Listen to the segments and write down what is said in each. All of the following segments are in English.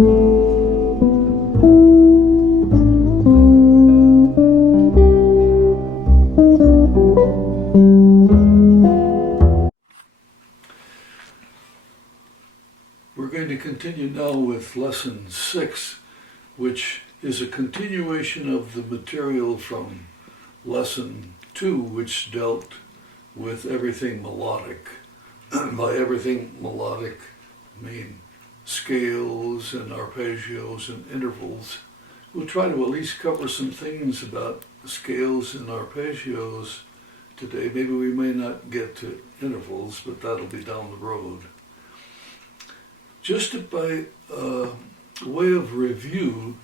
We're going to continue now with lesson 6, which is a continuation of the material from lesson 2, which dealt with everything melodic. By everything melodic, I mean scales and arpeggios and intervals. We'll try to at least cover some things about scales and arpeggios today. Maybe we may not get to intervals, but that'll be down the road. Just by way of review,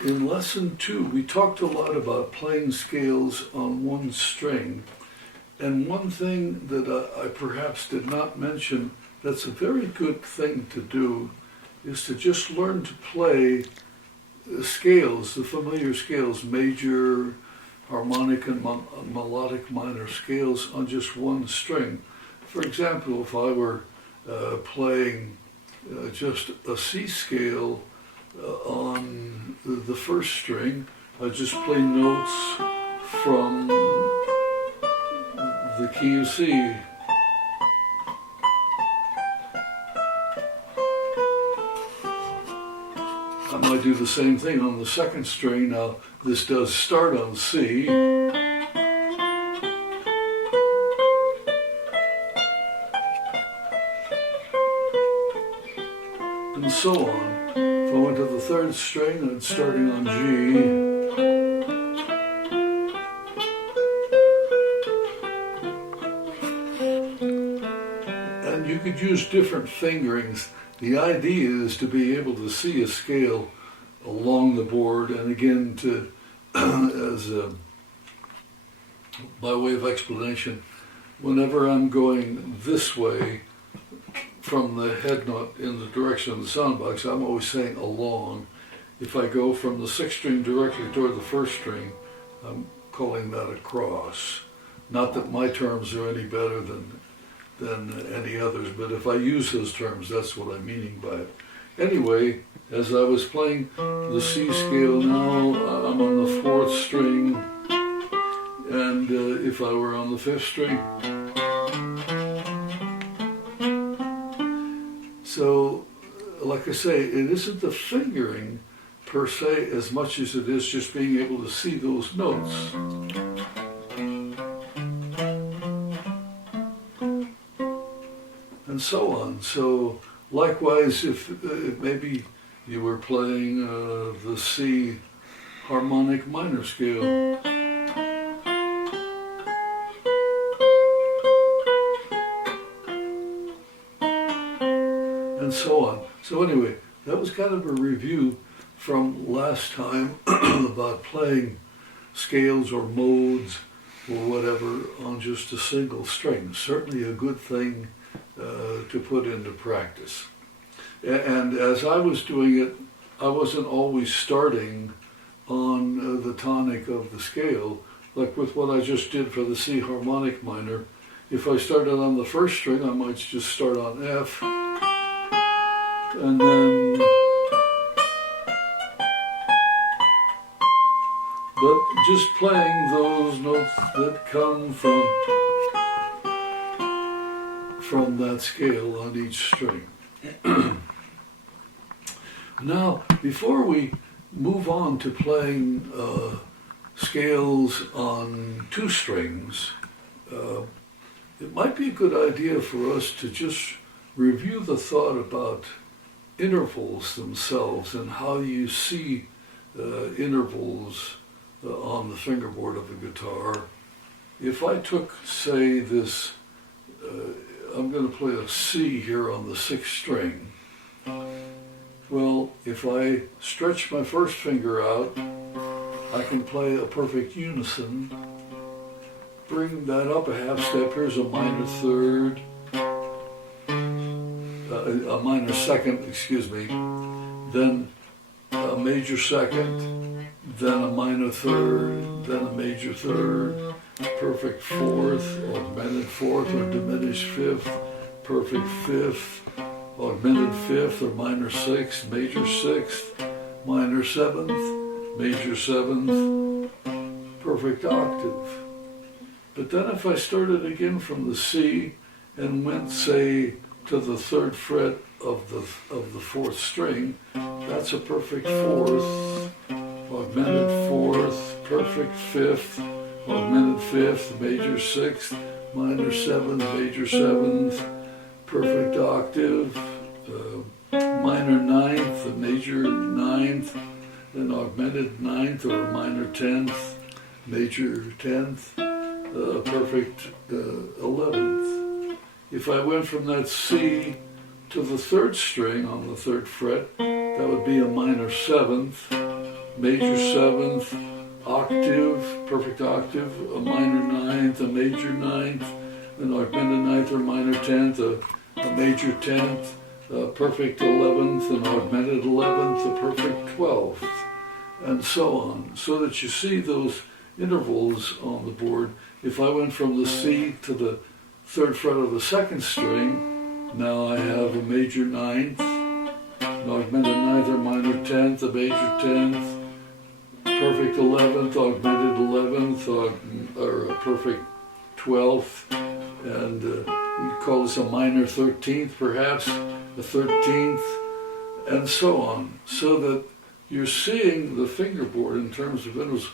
in lesson 2, we talked a lot about playing scales on one string. And one thing that I perhaps did not mention that's a very good thing to do is to just learn to play scales, the familiar scales, major, harmonic, and melodic minor scales on just one string. For example, if I were playing just a C scale on the first string, I just play notes from the key of C. I might do the same thing on the second string. Now, this does start on C. And so on. If I went to the third string, it's starting on G. And you could use different fingerings. The idea is to be able to see a scale along the board, and again, to by way of explanation, whenever I'm going this way from the head note in the direction of the sound box, I'm always saying along. If I go from the sixth string directly toward the first string, I'm calling that a cross. Not that my terms are any better than any others, but if I use those terms, that's what I'm meaning by it. Anyway, as I was playing the C scale now, I'm on the fourth string, and if I were on the fifth string. So, like I say, it isn't the fingering per se as much as it is just being able to see those notes. And so on. So likewise, if maybe you were playing the C harmonic minor scale, and so on. So anyway, that was kind of a review from last time about playing scales or modes or whatever on just a single string. Certainly a good thing to put into practice. And as I was doing it, I wasn't always starting on the tonic of the scale, like with what I just did for the C harmonic minor. If I started on the first string, I might just start on F, and then, but just playing those notes that come from that scale on each string. Now, before we move on to playing scales on two strings, it might be a good idea for us to just review the thought about intervals themselves and how you see intervals on the fingerboard of a guitar. If I took, say, this, I'm going to play a C here on the sixth string. Well, if I stretch my first finger out, I can play a perfect unison. Bring that up a half step. Here's a minor third, a minor second, excuse me, then a major second, then a minor third, then a major third, perfect fourth, or diminished fifth, perfect fifth, augmented fifth or minor sixth, major sixth, minor seventh, major seventh, perfect octave. But then if I started again from the C and went, say, to the third fret of the fourth string, that's a perfect fourth, augmented fourth, perfect fifth, augmented fifth, major sixth, minor seventh, major seventh, perfect octave, minor ninth, a major ninth, an augmented ninth or a minor tenth, major tenth, perfect 11th. If I went from that C to the third string on the third fret, that would be a minor seventh, major seventh, octave, perfect octave, a minor ninth, a major ninth, an augmented ninth or minor tenth, a major tenth, a perfect 11th, an augmented 11th, a perfect 12th, and so on, so that you see those intervals on the board. If I went from the C to the third fret of the second string, now I have a major ninth, an augmented ninth or minor tenth, a major tenth, perfect 11th, augmented 11th, or a perfect 12th, and you call this a minor 13th perhaps, a 13th, and so on, so that you're seeing the fingerboard in terms of intervals.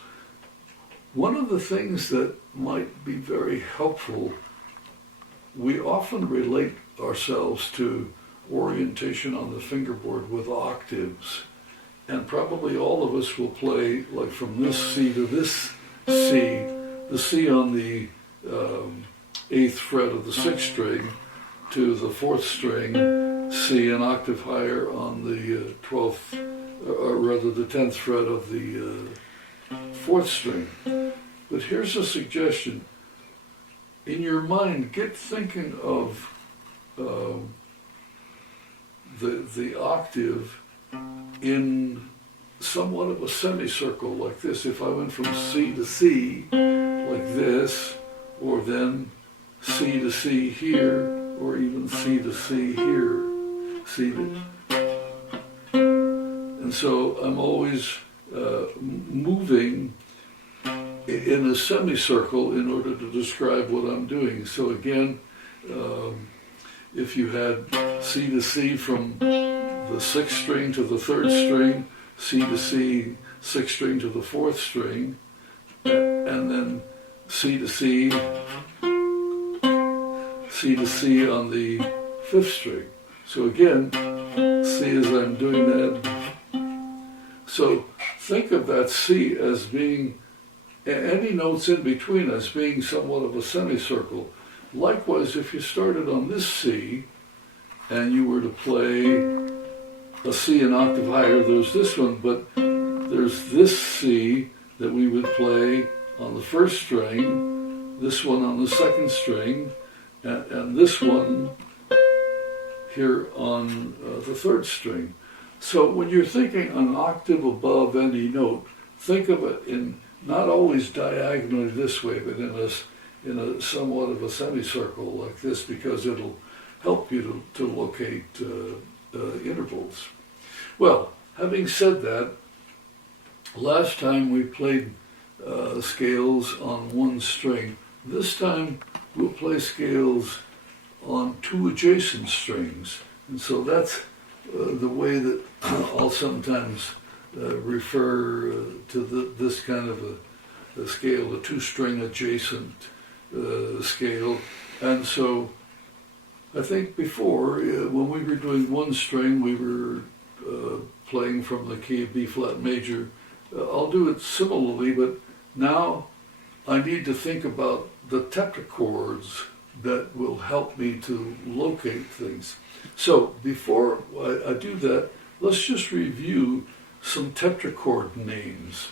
One of the things that might be very helpful, we often relate ourselves to orientation on the fingerboard with octaves. And probably all of us will play like from this C to this C, the C on the 8th fret of the 6th string to the 4th string, C an octave higher on the 12th, or rather the 10th fret of the 4th string. But here's a suggestion. In your mind, get thinking of the octave in somewhat of a semicircle like this. If I went from C to C like this, or then C to C here, or even C to C here, and so I'm always moving in a semicircle in order to describe what I'm doing. So again, if you had C to C from the 6th string to the 3rd string, C to C, 6th string to the 4th string, and then C to C on the 5th string. So again, see as I'm doing that. So think of that C as being, any notes in between as being somewhat of a semicircle. Likewise, if you started on this C and you were to play a C an octave higher, there's this one, but there's this C that we would play on the 1st string, this one on the 2nd string, and this one here on the 3rd string. So when you're thinking an octave above any note, think of it in not always diagonally this way, but in a somewhat of a semicircle like this, because it'll help you to locate intervals. Well, having said that, last time we played scales on one string. This time we'll play scales on 2 adjacent strings. And so that's the way that I'll sometimes refer to this kind of a scale, a 2-string adjacent scale. And so I think before, when we were doing 1 string, we were playing from the key of B flat major. I'll do it similarly, but now I need to think about the tetrachords that will help me to locate things. So before I do that, let's just review some tetrachord names.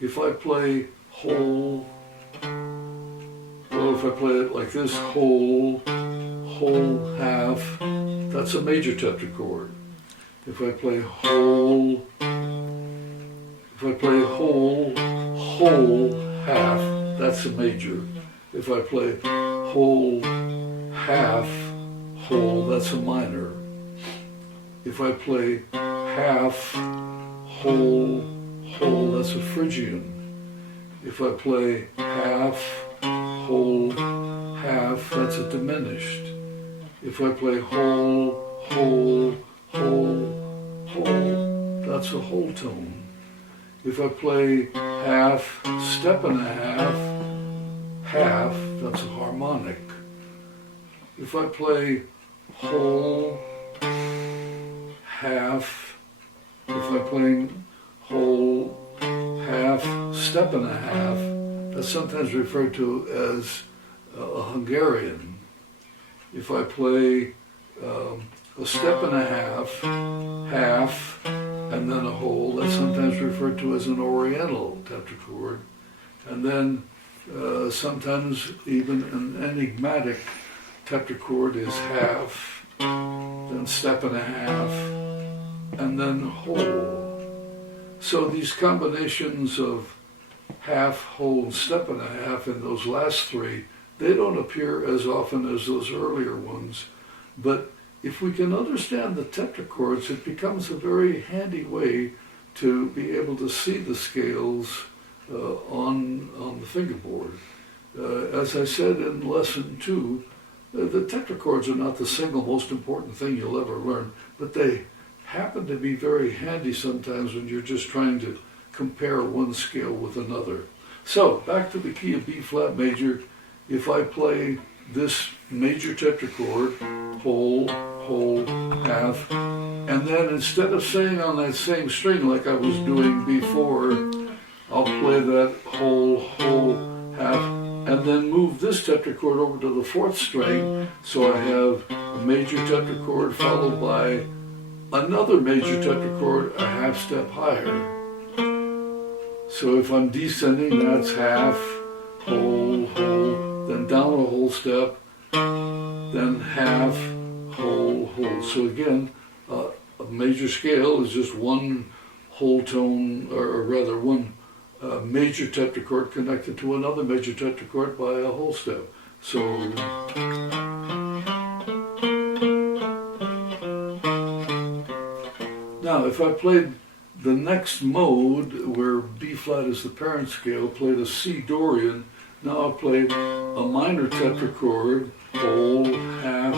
If I play whole, well, if I play it like this, whole, whole, half, that's a major tetrachord. If I play whole, whole, half, that's a major. If I play whole, half, whole, that's a minor. if I play half, whole, whole, that's a Phrygian. If I play half, whole, half, that's a diminished. If I play whole, whole, whole, whole, that's a whole tone. If I play half, step and a half, half, that's a harmonic. If I play whole, half, if I play whole, half, step and a half, that's sometimes referred to as a Hungarian. If I play a step and a half, half, and then a whole, that's sometimes referred to as an Oriental tetrachord. And then sometimes even an enigmatic tetrachord is half, then step and a half, and then whole. So these combinations of half, whole, step and a half in those last three, they don't appear as often as those earlier ones. But if we can understand the tetrachords, it becomes a very handy way to be able to see the scales on the fingerboard. As I said in lesson 2, the tetrachords are not the single most important thing you'll ever learn, but they happen to be very handy sometimes when you're just trying to compare one scale with another. So, back to the key of B flat major. If I play this major tetrachord, whole, whole, half, and then instead of saying on that same string like I was doing before, I'll play that whole, whole, half, and then move this tetrachord over to the 4th string, so I have a major tetrachord followed by another major tetrachord a half step higher. So if I'm descending, that's half, whole, whole, then down a whole step, then half, whole, whole. So again, a major scale is just one whole tone, or rather one major tetrachord connected to another major tetrachord by a whole step. So now if I played the next mode, where B flat is the parent scale, played a C Dorian, now I'll play a minor tetrachord, whole, half,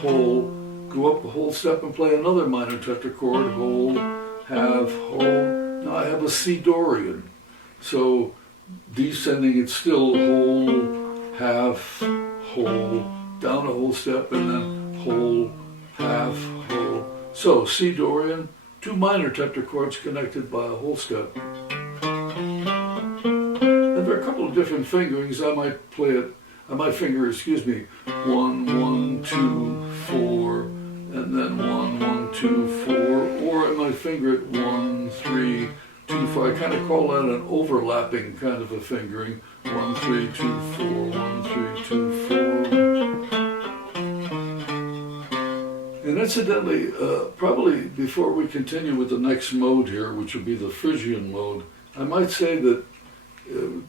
whole, go up a whole step and play another minor tetrachord, whole, half, whole. Now I have a C Dorian. So descending, it's still whole, half, whole, down a whole step, and then whole, half, whole. So C Dorian, 2 minor tetrachords connected by a whole step. And there are a couple of different fingerings. I might play it, I might finger, 1, 1, 2, 4, and then 1, 1, 2, 4, or I might finger it 1, 3, 2, 4. I kind of call that an overlapping kind of a fingering. 1, 3, 2, 4, 1, 3, 2, 4. And incidentally, probably before we continue with the next mode here, which would be the Phrygian mode, I might say that,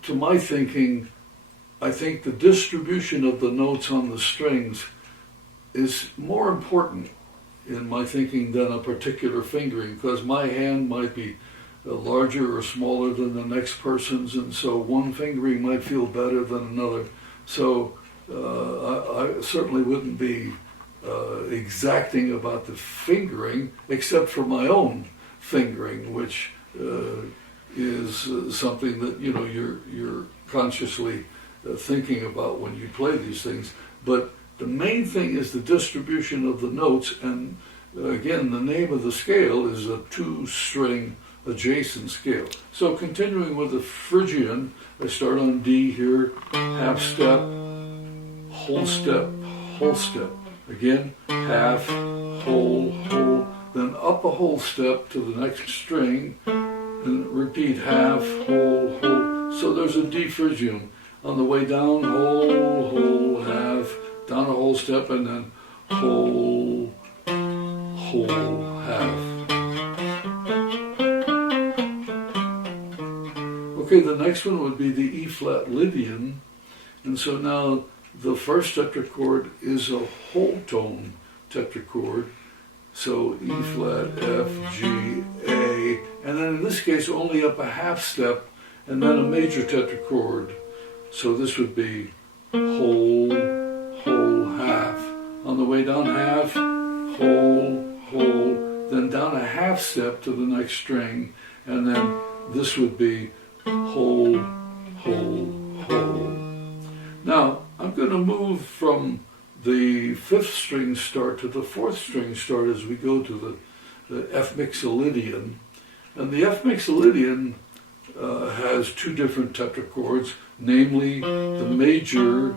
to my thinking, I think the distribution of the notes on the strings is more important in my thinking than a particular fingering, because my hand might be larger or smaller than the next person's, and so one fingering might feel better than another. So I certainly wouldn't be exacting about the fingering, except for my own fingering, which is something that you're consciously thinking about when you play these things. But the main thing is the distribution of the notes, and again, the name of the scale is a 2-string adjacent scale. So continuing with the Phrygian, I start on D here, half step, whole step, whole step. Again, half, whole, whole, then up a whole step to the next string, and repeat half, whole, whole. So there's a D Phrygian. On the way down, whole, whole, half, down a whole step, and then whole, whole, half. Okay, the next one would be the E flat Lydian, and so now the first tetrachord is a whole tone tetrachord. So E flat, F, G, A, and then in this case only up a half step, and then a major tetrachord. So this would be whole, whole, half. On the way down half, whole, whole, then down a half step to the next string, and then this would be whole, whole, whole. Now, I'm going to move from the fifth string start to the fourth string start as we go to the F mixolydian. And the F mixolydian has two different tetrachords, namely the major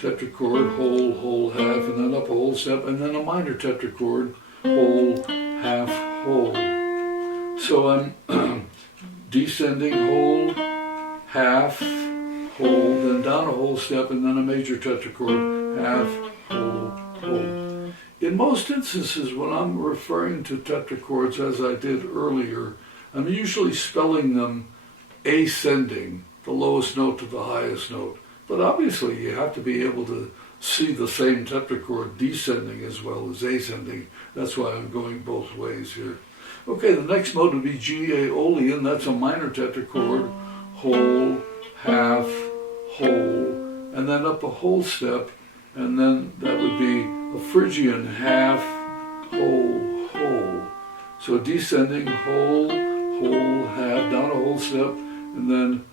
tetrachord, whole, whole, half, and then up a whole step, and then a minor tetrachord, whole, half, whole. So I'm descending whole, half, whole, then down a whole step, and then a major tetrachord, half, whole, whole. In most instances, when I'm referring to tetrachords, as I did earlier, I'm usually spelling them ascending, the lowest note to the highest note. But obviously, you have to be able to see the same tetrachord descending as well as ascending. That's why I'm going both ways here. Okay, the next mode would be G Aeolian. That's a minor tetrachord, whole, half, whole, and then up a whole step, and then that would be a Phrygian, half, whole, whole. So descending, whole, whole, half, down a whole step, and then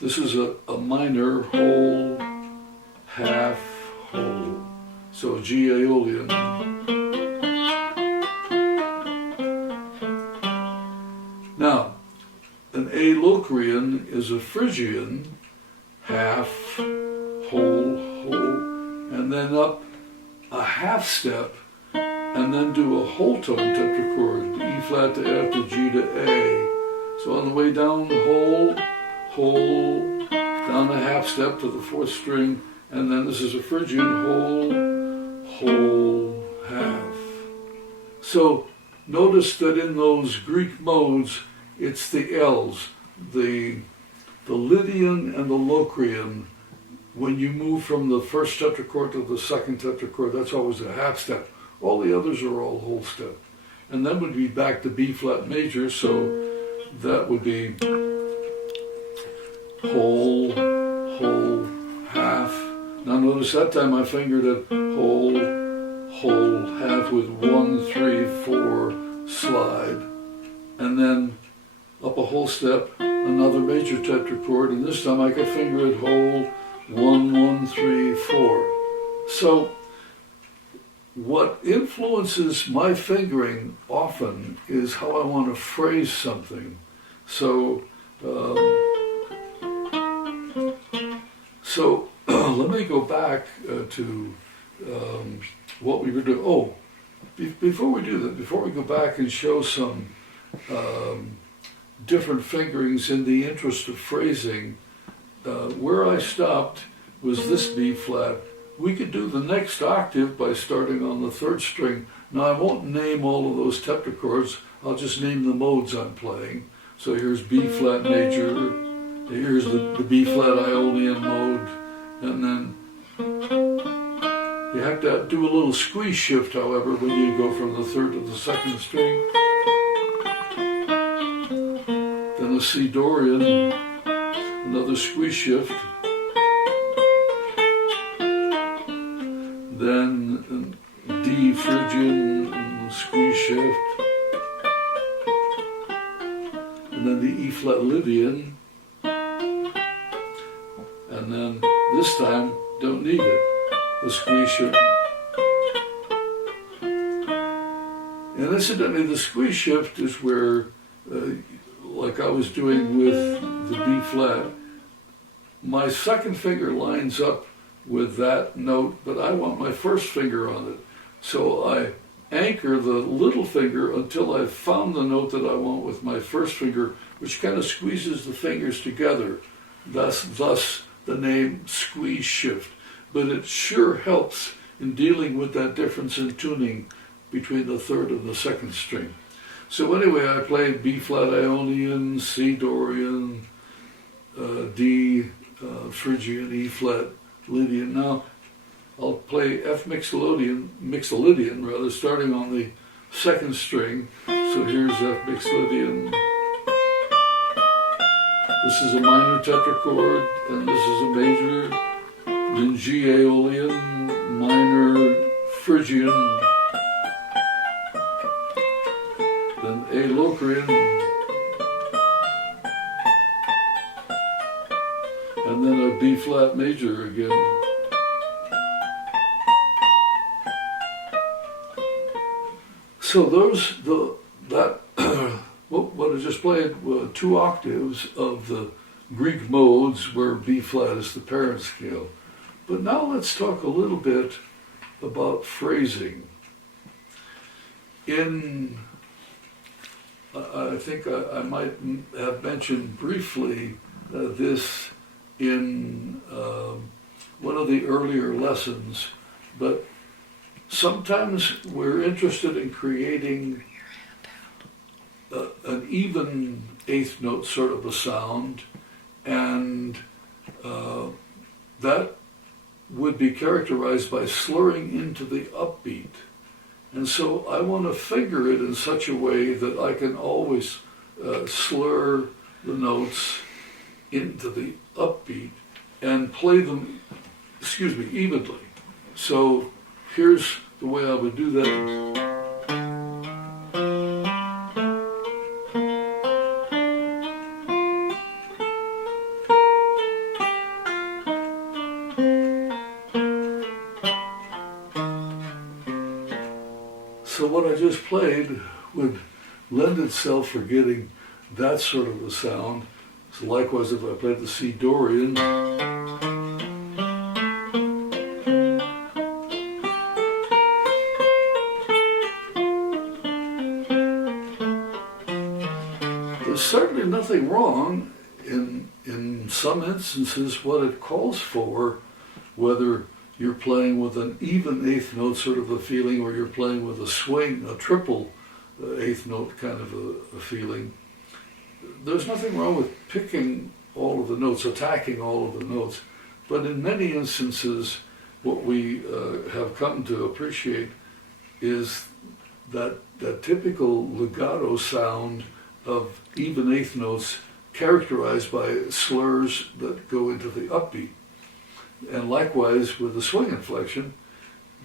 this is a minor, whole, half, whole. So G Aeolian. Now, an A Locrian is a Phrygian, half, whole, whole, and then up a half step, and then do a whole tone tetrachord, E flat to F to G to A. So on the way down, whole, whole, down a half step to the fourth string, and then this is a Phrygian, whole, whole, half. So notice that in those Greek modes, it's the L's, the Lydian and the Locrian. When you move from the first tetrachord to the second tetrachord, that's always a half step. All the others are all whole step. And then would be back to B flat major, so that would be whole, whole, half. Now notice that time I fingered it whole, whole, half with 1, 3, 4 slide. And then up a whole step, another major tetrachord, and this time I could finger it whole, 1, 1, 3, 4. So what influences my fingering often is how I want to phrase something. So let me go back to what we were doing. Oh, before we do that, before we go back and show some different fingerings in the interest of phrasing, where I stopped was this B flat. We could do the next octave by starting on the third string. Now I won't name all of those tetrachords, I'll just name the modes I'm playing. So here's B flat major, here's the B flat Ionian mode, and then you have to do a little squeeze shift, however, when you go from the third to the second string. Then a C Dorian, another squeeze shift. Then D Phrygian, squeeze shift. And then the E flat Lydian. And then this time, don't need it, the squeeze shift. And incidentally, the squeeze shift is where, like I was doing with the B flat, my second finger lines up with that note, but I want my first finger on it. So I anchor the little finger until I've found the note that I want with my first finger, which kind of squeezes the fingers together. Thus the name squeeze shift. But it sure helps in dealing with that difference in tuning between the third and the second string. So anyway, I played B flat Ionian, C Dorian, D Phrygian, E flat Lydian. Now I'll play F mixolydian, starting on the second string. So here's F mixed Lydian. This is a minor tetrachord, and this is a major. Then G Aeolian, minor Phrygian. Then A Locrian. And then a B flat major again. So what I just played were 2 octaves of the Greek modes where B flat is the parent scale. But now let's talk a little bit about phrasing. I think I might have mentioned briefly this in one of the earlier lessons, but sometimes we're interested in creating an even eighth note sort of a sound, and that would be characterized by slurring into the upbeat. And so I want to figure it in such a way that I can always slur the notes into the upbeat and play them, evenly. So here's the way I would do that. So what I just played would lend itself for getting that sort of a sound. So likewise, if I played the C Dorian, there's certainly nothing wrong in some instances what it calls for, whether you're playing with an even eighth note sort of a feeling, or you're playing with a swing, a triple eighth note kind of a feeling. There's nothing wrong with picking all of the notes, attacking all of the notes, but in many instances, what we have come to appreciate is that typical legato sound of even eighth notes characterized by slurs that go into the upbeat. And likewise with the swing inflection,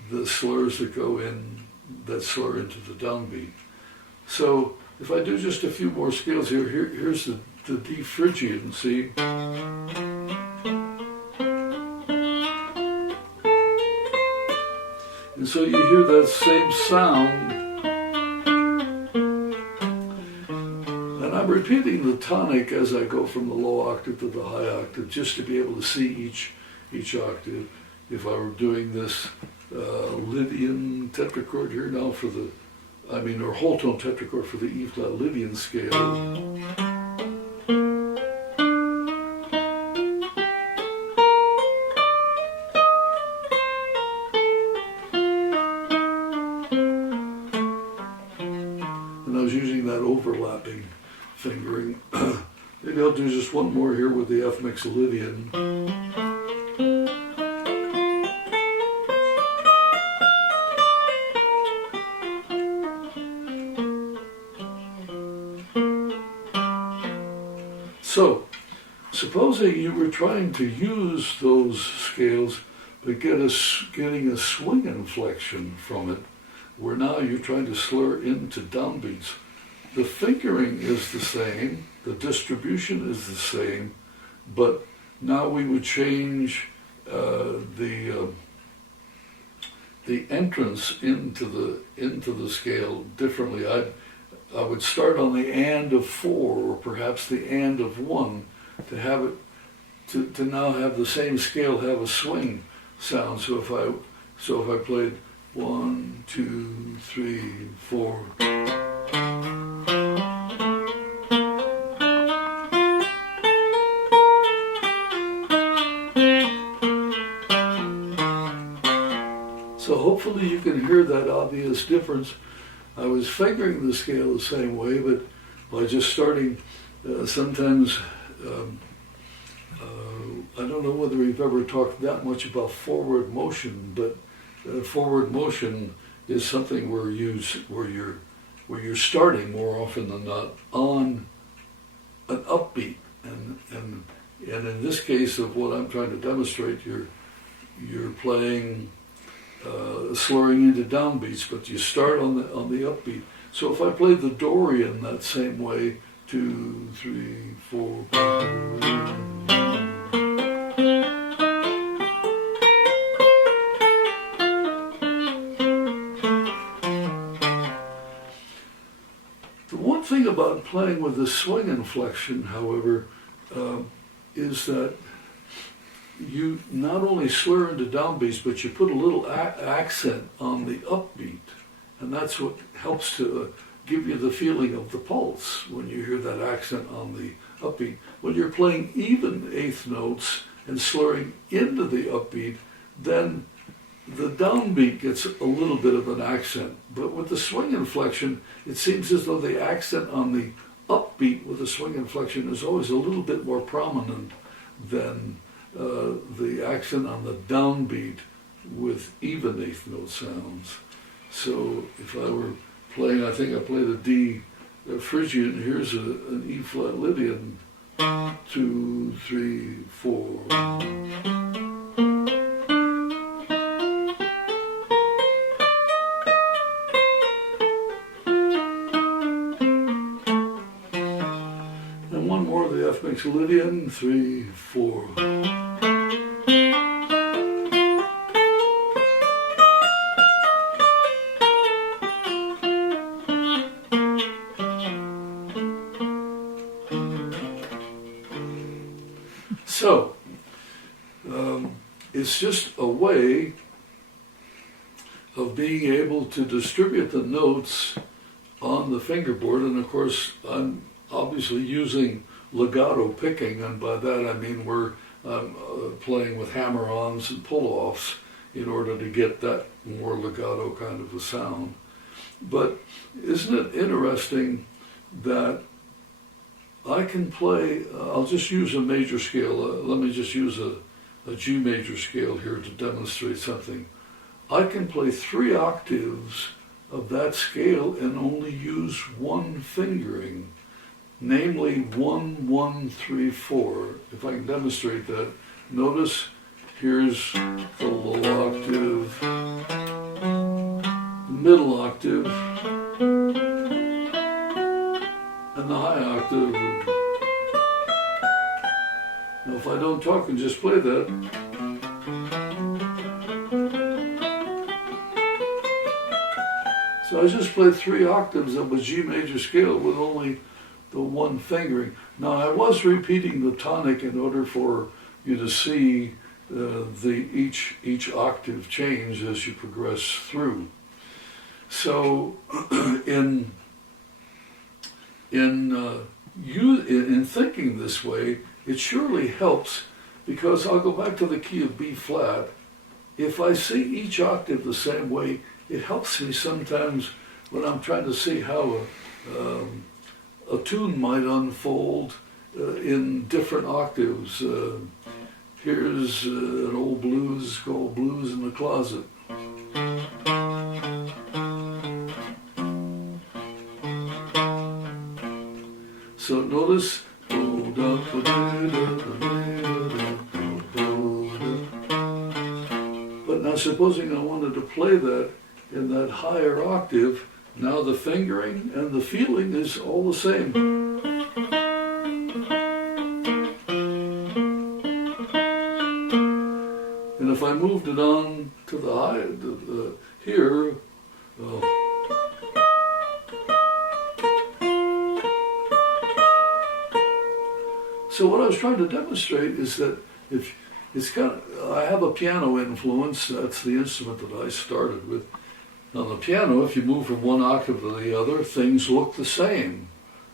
the slurs that go in, that slur into the downbeat. So if I do just a few more scales here's the D Phrygian, see? And so you hear that same sound. And I'm repeating the tonic as I go from the low octave to the high octave, just to be able to see each octave. If I were doing this Lydian tetrachord here now or whole tone tetrachord for the E flat Lydian scale. And I was using that overlapping fingering. Maybe I'll do just one more here with the F mixed Lydian. So, supposing you were trying to use those scales but getting a swing inflection from it, where now you're trying to slur into downbeats. The fingering is the same, the distribution is the same, but now we would change the entrance into the scale differently. I would start on the and of 4, or perhaps the and of 1, to have it to now have the same scale have a swing sound. So if I played 1, 2, 3, 4. So hopefully you can hear that obvious difference. I was fingering the scale the same way, but by just starting, sometimes, I don't know whether we've ever talked that much about forward motion, but forward motion is something where you're starting more often than not on an upbeat, and in this case of what I'm trying to demonstrate, you're playing slurring into downbeats, but you start on the upbeat. So if I played the Dorian that same way, 2, 3, 4. The one thing about playing with the swing inflection, however, is that you not only slur into downbeats, but you put a little accent on the upbeat, and that's what helps to give you the feeling of the pulse when you hear that accent on the upbeat. When you're playing even eighth notes and slurring into the upbeat, then the downbeat gets a little bit of an accent. But with the swing inflection, it seems as though the accent on the upbeat with the swing inflection is always a little bit more prominent than the accent on the downbeat with even eighth note sounds. So if I were playing, I think I played a D Phrygian, here's an E flat Lydian, 2, 3, 4. And one more of the F mix Lydian, 3, 4. So, it's just a way of being able to distribute the notes on the fingerboard, and of course I'm obviously using legato picking, and by that I mean I'm playing with hammer-ons and pull-offs in order to get that more legato kind of a sound. But isn't it interesting that I can play, I'll just use a major scale, let me just use a G major scale here to demonstrate something. I can play 3 octaves of that scale and only use one fingering, namely 1, 1, 3, 4. If I can demonstrate that, notice here's the low octave, the middle octave, and the high octave. Now if I don't talk and just play that, so I just played 3 octaves of a G major scale with only the one fingering. Now I was repeating the tonic in order for you to see each octave change as you progress through. So in thinking this way, it surely helps, because I'll go back to the key of B flat. If I see each octave the same way, it helps me sometimes when I'm trying to see how a tune might unfold in different octaves. Here's an old blues called Blues in the Closet. So notice, but now supposing I wanted to play that in that higher octave, now the fingering and the feeling is all the same. And if I moved it on to the high, here, so what I was trying to demonstrate is that if it's I have a piano influence. That's the instrument that I started with. On the piano, if you move from one octave to the other, things look the same.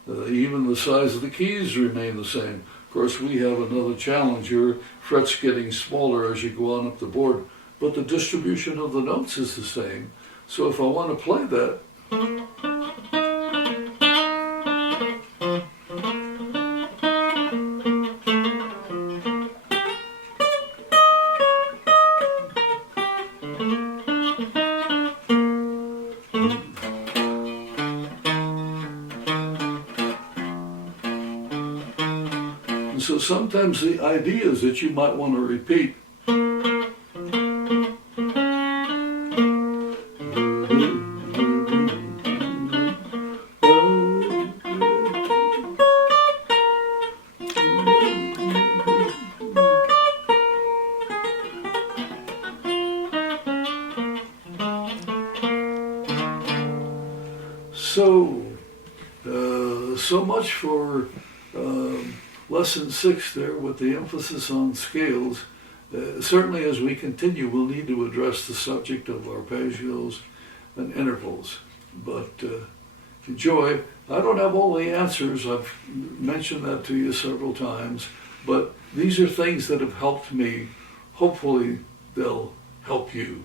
Even the size of the keys remain the same. Of course, we have another challenge here. Frets getting smaller as you go on up the board, but the distribution of the notes is the same. So if I want to play that, And so sometimes the ideas that you might want to repeat. So much for lesson 6 there with the emphasis on scales. Certainly as we continue, we'll need to address the subject of arpeggios and intervals. But enjoy. I don't have all the answers. I've mentioned that to you several times. But these are things that have helped me. Hopefully they'll help you.